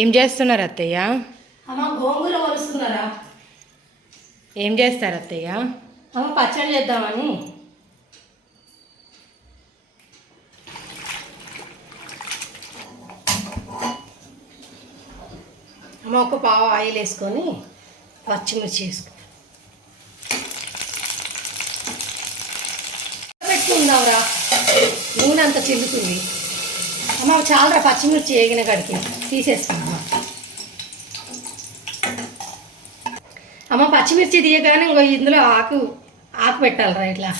ఏం చేస్తున్నారు అత్తయ్య? అమ్మ గోంగూర వలుస్తున్నారా? ఏం చేస్తారు అత్తయ్య? అమ్మ పచ్చడి చేద్దామని. అమ్మ ఒక పావు ఆయిల్ వేసుకొని పచ్చిమిర్చి వేసుకో పెట్టుకుందాంరా, నూనె అంత చిల్లుతుంది. అమ్మ చాలరా పచ్చిమిర్చి వేగిన కాడికి తీసేసుకున్నాం. అమ్మ పచ్చిమిర్చి తీయగానే ఇంకో ఇందులో ఆకు పెట్టాలరా ఇట్లా.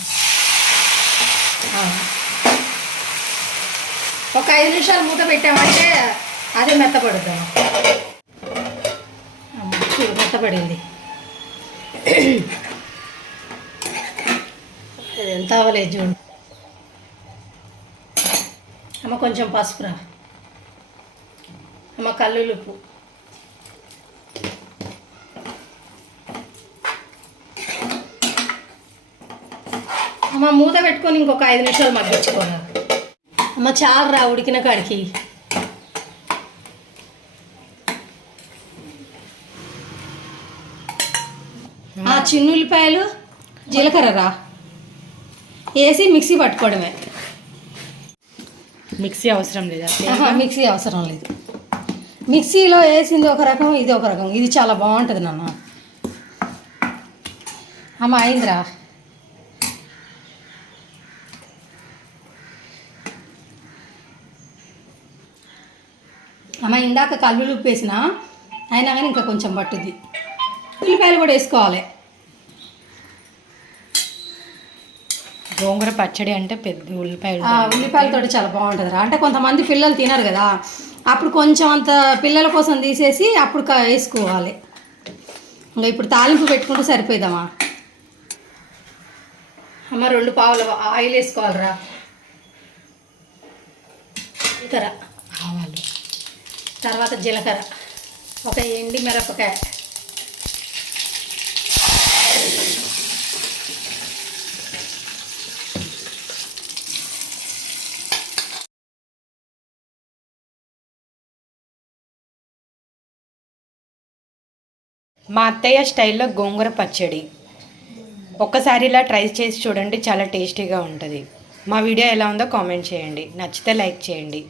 ఒక 5 నిమిషాలు మూత పెట్టామంటే అదే మెత్తపడుద్దాం. మెత్తపడింది. అది ఎంత అవ్వలేదు చూడు. అమ్మ కొంచెం పసుపురా. అమ్మ కల్లులుప్పు. అమ్మ మూత పెట్టుకొని ఇంకొక 5 నిమిషాలు మగ్గించుకోరా. అమ్మ చాలరా ఉడికిన కాడికి. ఆ చిన్నుల్లిపాయలు జీలకర్ర వేసి మిక్సీ పట్టుకోవడమే. మిక్సీ అవసరం లేదా? మిక్సీ అవసరం లేదు. మిక్సీలో వేసింది ఒక రకం, ఇది ఒక రకం. ఇది చాలా బాగుంటుంది నాన్న. అమ్మ అయిందిరా. అమ్మ ఇందాక కల్లులు ఉప్పు వేసిన అయినా కానీ ఇంకా కొంచెం పట్టుద్ది. ఉల్లిపాయలు కూడా వేసుకోవాలి. గోంగూర పచ్చడి అంటే పెద్ద ఉల్లిపాయలతో చాలా బాగుంటుంది. అంటే కొంతమంది పిల్లలు తినరు కదా, అప్పుడు కొంచెం అంత పిల్లల కోసం తీసేసి అప్పుడు వేసుకోవాలి. ఇంకా ఇప్పుడు తాలింపు పెట్టుకుంటే సరిపోయిద్దామా. అమ్మ 2 పావులు ఆయిల్ వేసుకోవాలిరా. జీలకర్ర, ఆవాలు, తర్వాత జీలకర్ర, ఒక ఎండి మిరపకాయ, మా అత్తయ్య స్టైల్లో గోంగూర పచ్చడి. ఒక్కసారి ఇలా ట్రై చేసి చూడండి, చాలా టేస్టీగా ఉంటుంది. మా వీడియో ఎలా ఉందో కామెంట్ చేయండి. నచ్చితే లైక్ చేయండి.